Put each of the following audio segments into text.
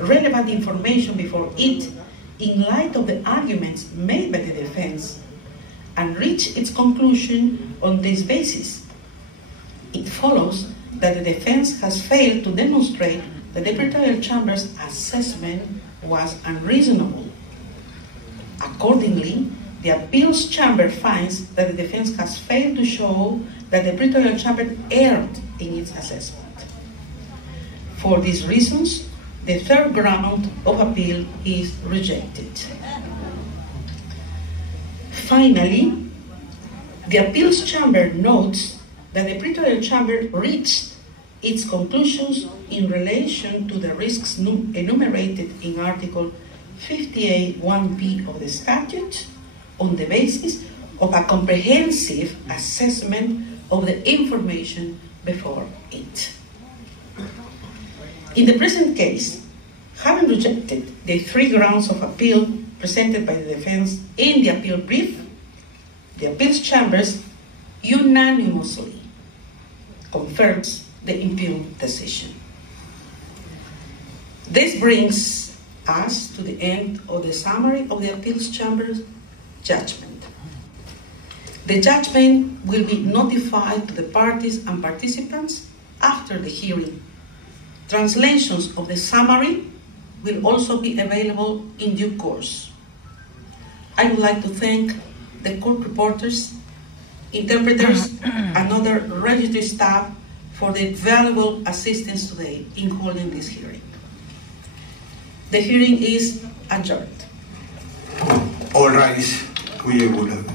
relevant information before it in light of the arguments made by the defense and reach its conclusion on this basis. It follows that the defense has failed to demonstrate that the pretorial chamber's assessment was unreasonable. Accordingly, the appeals chamber finds that the defense has failed to show that the pretorial chamber erred in its assessment. For these reasons, the third ground of appeal is rejected. Finally, the appeals chamber notes that the pretorial chamber reached its conclusions in relation to the risks enumerated in Article 58(1)b of the statute on the basis of a comprehensive assessment of the information before it. In the present case, having rejected the three grounds of appeal presented by the defense in the appeal brief, the appeals chambers unanimously confirms the impugned decision. This brings us to the end of the summary of the appeals chamber's judgment. The judgment will be notified to the parties and participants after the hearing. Translations of the summary will also be available in due course. I would like to thank the court reporters, interpreters, and other registry staff for their valuable assistance today in holding this hearing. The hearing is adjourned. All rise. Kuya Bulag.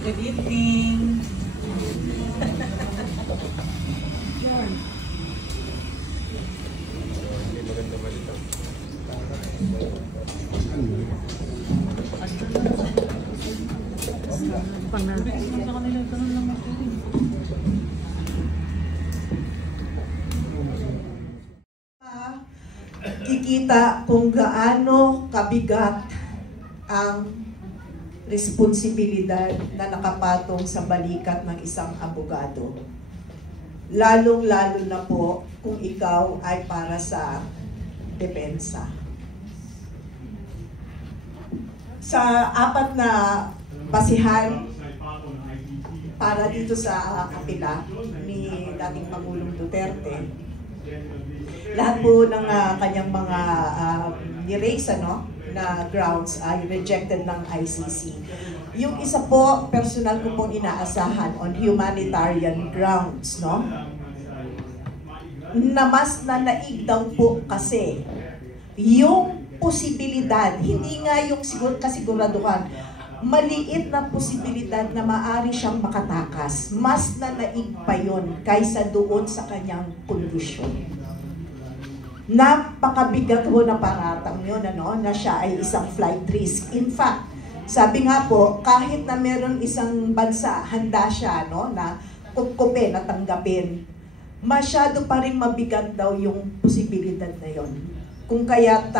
Good evening. Kikita kung gaano kabigat ang responsibilidad na nakapatong sa balikat ng isang abogado. Lalong-lalo na po kung ikaw ay para sa depensa. Sa apat na basihan para dito sa kapila ni dating Pangulong Duterte, lahat po ng kanyang mga ni-raise na grounds ay rejected ng ICC. Yung isa po, personal ko pong inaasahan on humanitarian grounds, no? Na mas nanaig daw po kasi yung posibilidad, hindi nga yung kasiguraduhan, maliit na posibilidad na maaari siyang makatakas. Mas nanaig pa yun kaysa doon sa kanyang kondisyon. Napakabigat ho na paratang yun, na siya ay isang flight risk. In fact, sabi nga po, kahit na meron isang bansa, handa siya na kupkupin, na tanggapin, masyado pa rin mabigat daw yung posibilidad na yun. Kung kaya't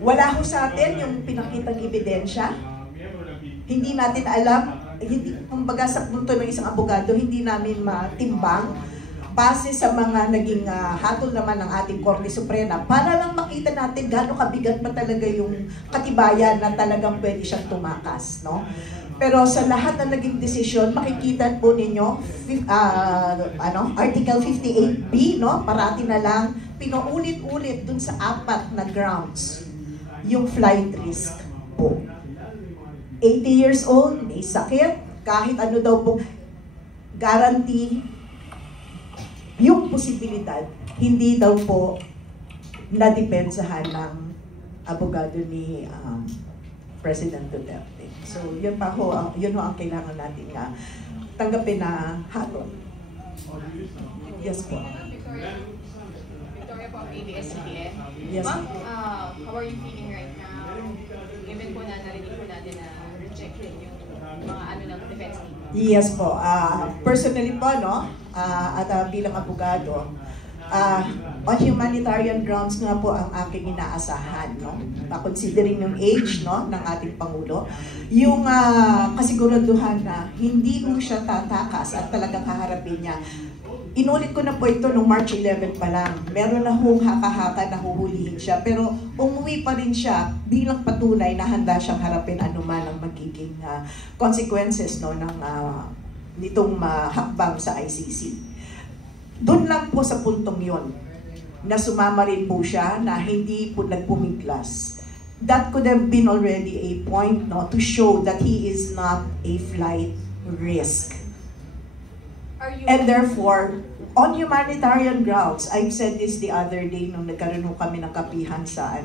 wala ho sa atin yung pinakitang ebidensya, hindi natin alam, kumbaga sa punto ng isang abogado, hindi namin matimbang base sa mga naging hatol naman ng ating Korte Suprema para lang makita natin gaano kabigat pa talaga yung katibayan na talagang pwede siyang tumakas, no? Pero sa lahat na naging desisyon, makikita po ninyo Article 58B, no? Parati na lang pinuulit-ulit dun sa apat na grounds yung flight risk po. 80 years old, may sakit, kahit ano daw po, guarantee yung posibilidad, hindi daw po nadepensahan ng abogado ni President Duterte. So, yun ho ang kailangan natin tanggapin na hatol. Yes po. Victoria po, ABS-CBN. Yes. Ma'am, how are you feeling right now? Given po na narinig po natin na rejected yung mga ano ng defense team? Yes po. Personally po, no, at bilang abogado, on humanitarian grounds nga po ang aking inaasahan, no, considering yung age, no, ng ating Pangulo, yung kasiguraduhan na hindi mo siya tatakas at talagang haharapin niya. Inulit ko na po ito nung March 11 pa lang. Meron na hong haka-haka na huhulihin siya, pero umuwi pa rin siya bilang patunay na handa siyang harapin anuman ang magiging consequences, no, ng nitong hakbang sa ICC. Doon lang po sa puntong yon na sumama rin po siya na hindi po nagpumiglas. That could have been already a point, no, to show that he is not a flight risk. And therefore, on humanitarian grounds, I've said this the other day nung nagkaroon kami ng kapihan sa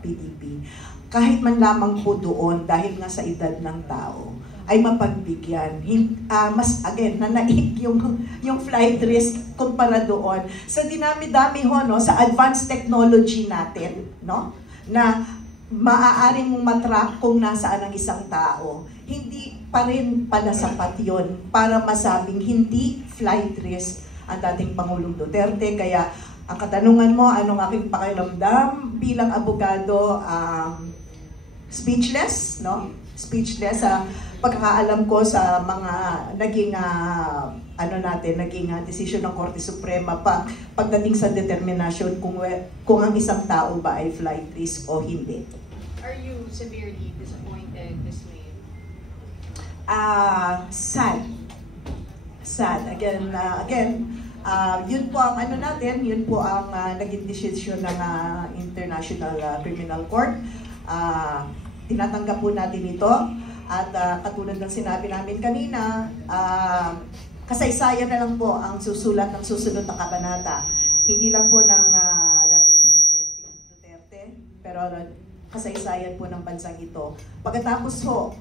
PDP, kahit man lamang po doon, dahil nga sa edad ng tao, ay mapagbigyan. Mas, again, nanaig yung flight risk kumpara doon. Sa dinami-dami ho, no, sa advanced technology natin, no, na maaaring mong matrack kung nasaan ang isang tao, hindi pa rin pala sapat yun para masabing hindi flight risk ang dating Pangulong Duterte. Kaya ang katanungan mo, anong aking pakiramdam bilang abogado, speechless, no? Speechless sa pagkakaalam ko sa mga naging naging decision ng Korte Suprema pagdating sa determinasyon kung ang isang tao ba ay flight risk o hindi. Are you severely disappointed, dismayed? Sad. Again, yun po ang natin, yun po ang naging decision ng International Criminal Court. Tinatanggap po natin ito at katulad ng sinabi namin kanina, kasaysayan na lang po ang susulat ng susunod na kabanata. Hindi lang po ng dating Presidente Duterte, pero kasaysayan po ng bansang ito. Pagkatapos ho,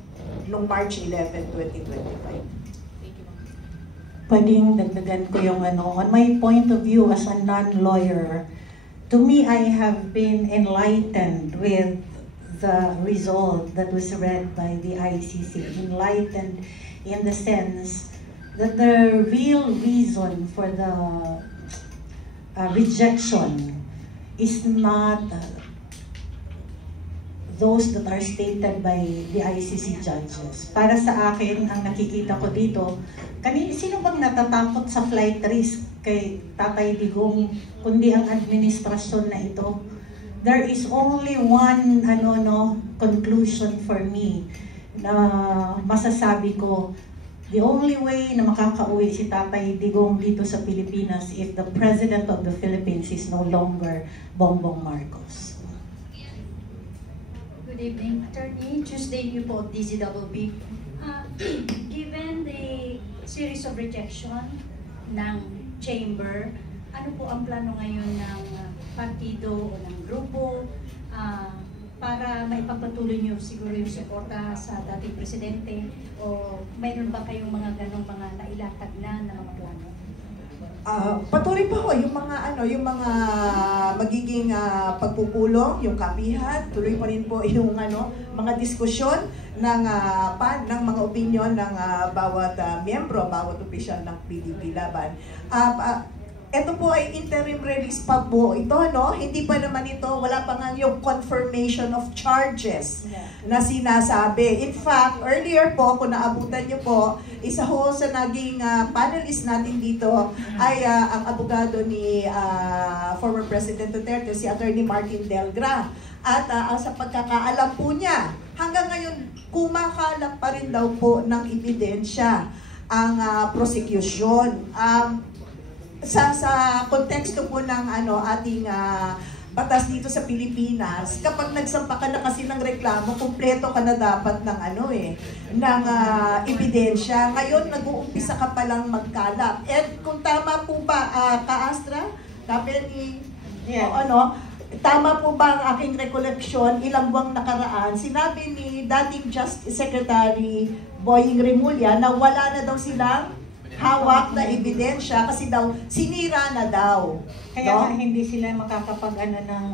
noong March 11, 2025. Pwedeng dagdagan ko yung on my point of view as a non-lawyer, to me, I have been enlightened with the result that was read by the ICC. Enlightened in the sense that the real reason for the rejection is not those that are stated by the ICC judges. Para sa akin, ang nakikita ko dito, sino bang natatakot sa flight risk kay Tatay Digong, kundi ang administrasyon na ito? There is only one conclusion for me na masasabi ko. The only way na makakauwi si Tatay Digong dito sa Pilipinas if the President of the Philippines is no longer Bongbong Marcos. Good evening, Attorney. Tuesday niyo po, DZWB. Given the series of rejection ng chamber, ano po ang plano ngayon ng partido o ng grupo para maipagpatuloy niyo siguro yung suporta sa dating presidente, o mayroon ba kayong mga ganong mga nailatag na mga plano? Patuloy pa ho yung mga magiging pagpupulong, yung kapihan, tuloy pa rin po yung mga diskusyon ng mga opinyon ng bawat miyembro, bawat opisyal ng PDP Laban. Ito po ay interim release pa po ito, no? Hindi pa naman ito, wala pa nga yung confirmation of charges na sinasabi. In fact, earlier po, kung naabutan nyo po, isa ho sa naging panelist natin dito ay ang abogado ni former President Duterte, si Attorney Martin Delgra. At sa pagkakaalam po niya, hanggang ngayon, kumakalap pa rin daw po ng ebidensya ang prosecution. Sa konteksto po ng ating batas dito sa Pilipinas, kapag nagsampa ka na kasi ng reklamo, kumpleto ka na dapat ng ng ebidensya. Ngayon nag-uumpisa ka pa lang magkalap. And kung tama po ba Ka-Astra, tama po ba ang aking recollection, ilang buwang nakaraan, sinabi ni dating Justice Secretary Boying Remulla na wala na daw silang hawak na ebidensya kasi daw sinira na daw. Kaya no? nga hindi sila makakapag-ano ng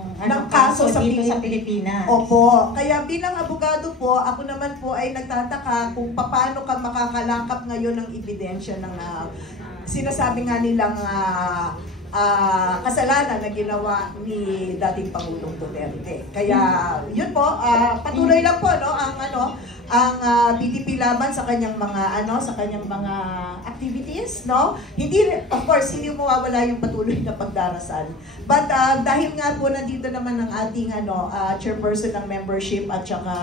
kaso sa dito sa Pilipinas. Opo. Kaya bilang abogado po, ako naman po ay nagtataka kung paano ka makakalakap ngayon ng ebidensya ng sinasabi nga nilang kasalanan na ginawa ni dating Pangulong Duterte. Kaya yun po, patuloy lang po no ang PDP laban sa kanyang mga mga activities, no? Hindi, of course, hindi mawawala yung patuloy na pagdarasal. But dahil nga po nandito naman ang ating chairperson ng membership at saka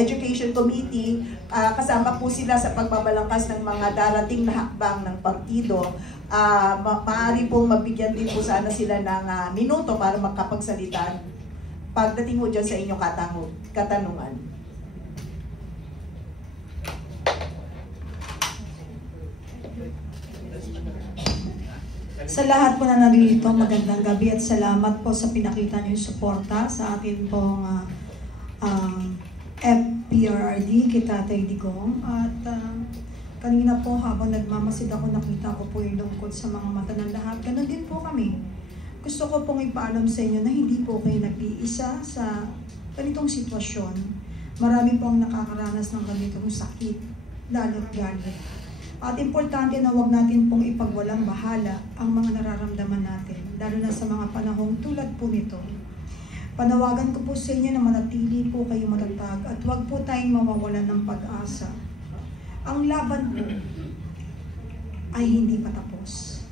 Education Committee, kasama po sila sa pagbabalangkas ng mga darating na hakbang ng partido. Maaari pong mabigyan din po sana sila ng minuto para magkapagsalita pagdating mo dyan sa inyong katanungan. Sa lahat po na narito, magandang gabi at salamat po sa pinakita niyo yung suporta sa atin pong FPRRD, kay Tatay Digong. At kanina po habang nagmamasid ako, nakita ko po yung lungkot sa mga mata ng lahat. Ganon din po kami. Gusto ko pong ipaalam sa inyo na hindi po kayo nag-iisa sa ganitong sitwasyon. Marami po ang nakakaranas ng ganitong sakit, lalo't galit. At importante na huwag natin pong ipagwalang bahala ang mga nararamdaman natin, lalo na sa mga panahong tulad po nito. Panawagan ko po sa inyo na manatili po kayo matatag at huwag po tayong mawawalan ng pag-asa. Ang laban po ay hindi pa tapos.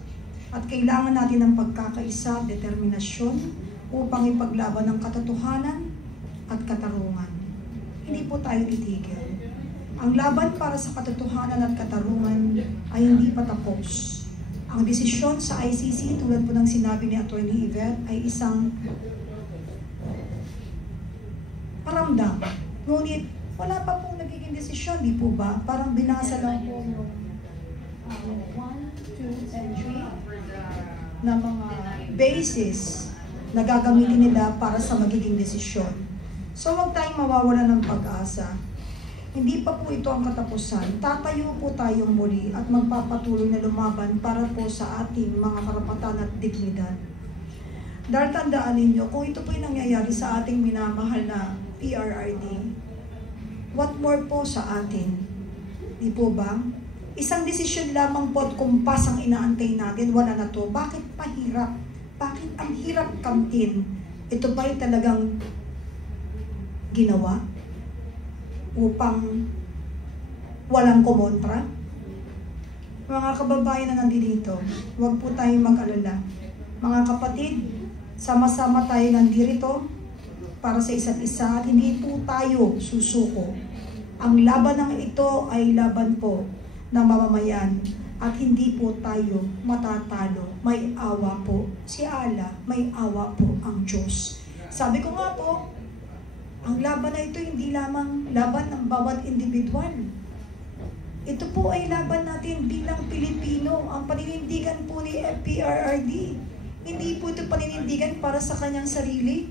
At kailangan natin ng pagkakaisa at determinasyon upang ipaglaban ang katotohanan at katarungan. Hindi po tayo titigil. Ang laban para sa katotohanan at katarungan ay hindi pa tapos. Ang desisyon sa ICC, tulad po ng sinabi ni Atty. Yvette, ay isang paramdam. Ngunit wala pa pong nagiging desisyon, di po ba? Parang binasa lang po yung 1, 2, and 3 na mga basis na gagamitin nila para sa magiging desisyon. So huwag tayong mawawala ng pag-asa. Hindi pa po ito ang katapusan. Tatayo po tayong muli at magpapatuloy na lumaban para po sa ating mga karapatan at dignidad. Dahil tandaan ninyo, kung ito po yung nangyayari sa ating minamahal na PRRD, what more po sa atin? Di po ba? Isang desisyon lamang po at kumpas ang inaantay natin, wala na to. Bakit mahirap? Bakit ang hirap kamtin? Ito ba'y talagang ginawa upang walang kumontra? Mga kababayan na nandito, huwag po tayong mag-alala. Mga kapatid, sama-sama tayo nandito para sa isa't isa at hindi po tayo susuko. Ang laban ng ito ay laban po ng mamamayan at hindi po tayo matatalo. May awa po si Allah, may awa po ang Diyos. Sabi ko nga po, ang laban na ito hindi lamang laban ng bawat individual. Ito po ay laban natin bilang Pilipino. Ang paninindigan po ni FPRRD, hindi po ito paninindigan para sa kanyang sarili.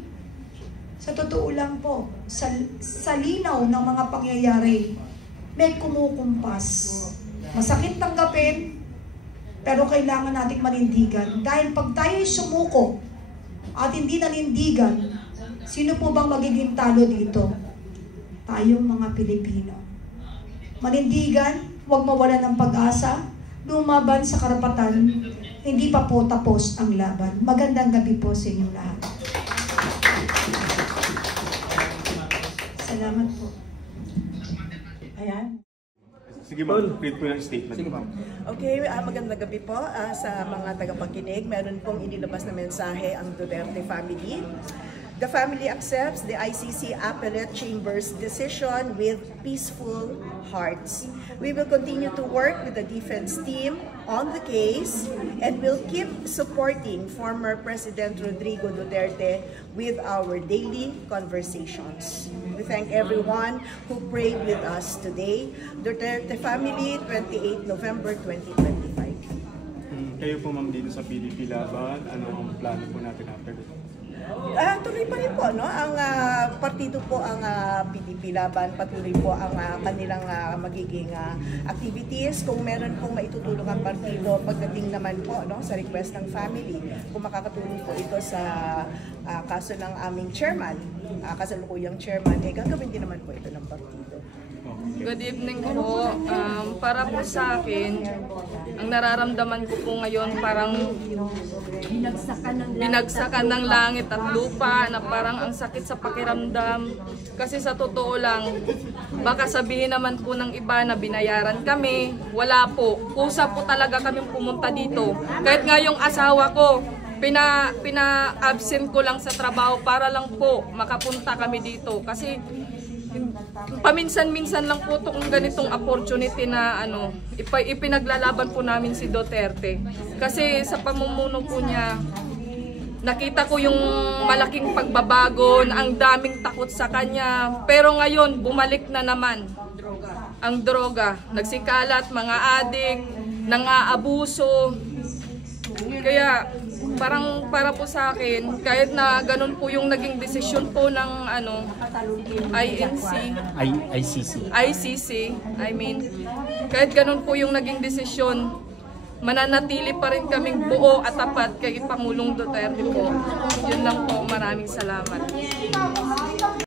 Sa totoo lang po, sa linaw ng mga pangyayari, may kumukumpas. Masakit tanggapin, pero kailangan nating manindigan. Dahil pag tayo'y sumuko at hindi nanindigan, sino po bang magiging talo dito? Tayong mga Pilipino. Manindigan, huwag mawalan ng pag-asa, lumaban sa karapatan, hindi pa po tapos ang laban. Magandang gabi po sa inyong lahat. Salamat po. Ayan. Sige ma'am, read po yung statement. Sige ma'am. Okay, magandang gabi po sa mga tagapakinig. Meron pong inilabas na mensahe ang Duterte family. The family accepts the ICC Appellate Chamber's decision with peaceful hearts. We will continue to work with the defense team on the case and will keep supporting former President Rodrigo Duterte with our daily conversations. We thank everyone who prayed with us today. Duterte family, 28 November 2025. Kayo po ma'am dito sa PDP Laban, ano ang plano po natin after this? Tuloy pa rin po, no? Ang partido po ang PDP Laban, patuloy po ang kanilang magiging activities. Kung meron pong maitutulong ang partido pagdating naman po, no, sa request ng family, kung makakatulong po ito sa kaso ng aming chairman, kasalukuyang chairman, gagawin din naman po ito ng partido. Good evening po. Para po sa akin, ang nararamdaman ko po ngayon parang binagsakan ng langit at lupa, na parang ang sakit sa pakiramdam. Kasi sa totoo lang, baka sabihin naman po ng iba na binayaran kami. Wala po. Kusa po talaga kami pumunta dito. Kahit nga yung asawa ko, pina-absent ko lang sa trabaho para lang po makapunta kami dito. Kasi paminsan-minsan lang po itong ganitong opportunity na ipinaglalaban po namin si Duterte. Kasi sa pamumuno po niya, nakita ko yung malaking pagbabago, ang daming takot sa kanya. Pero ngayon, bumalik na naman ang droga. Nagsikalat, mga adik, nang-aabuso. Kaya parang para po sa akin, kahit na ganun po yung naging desisyon po ng ICC, kahit ganun po yung naging desisyon, mananatili pa rin kaming buo at tapat kay Pangulong Duterte po. Yun lang po, maraming salamat.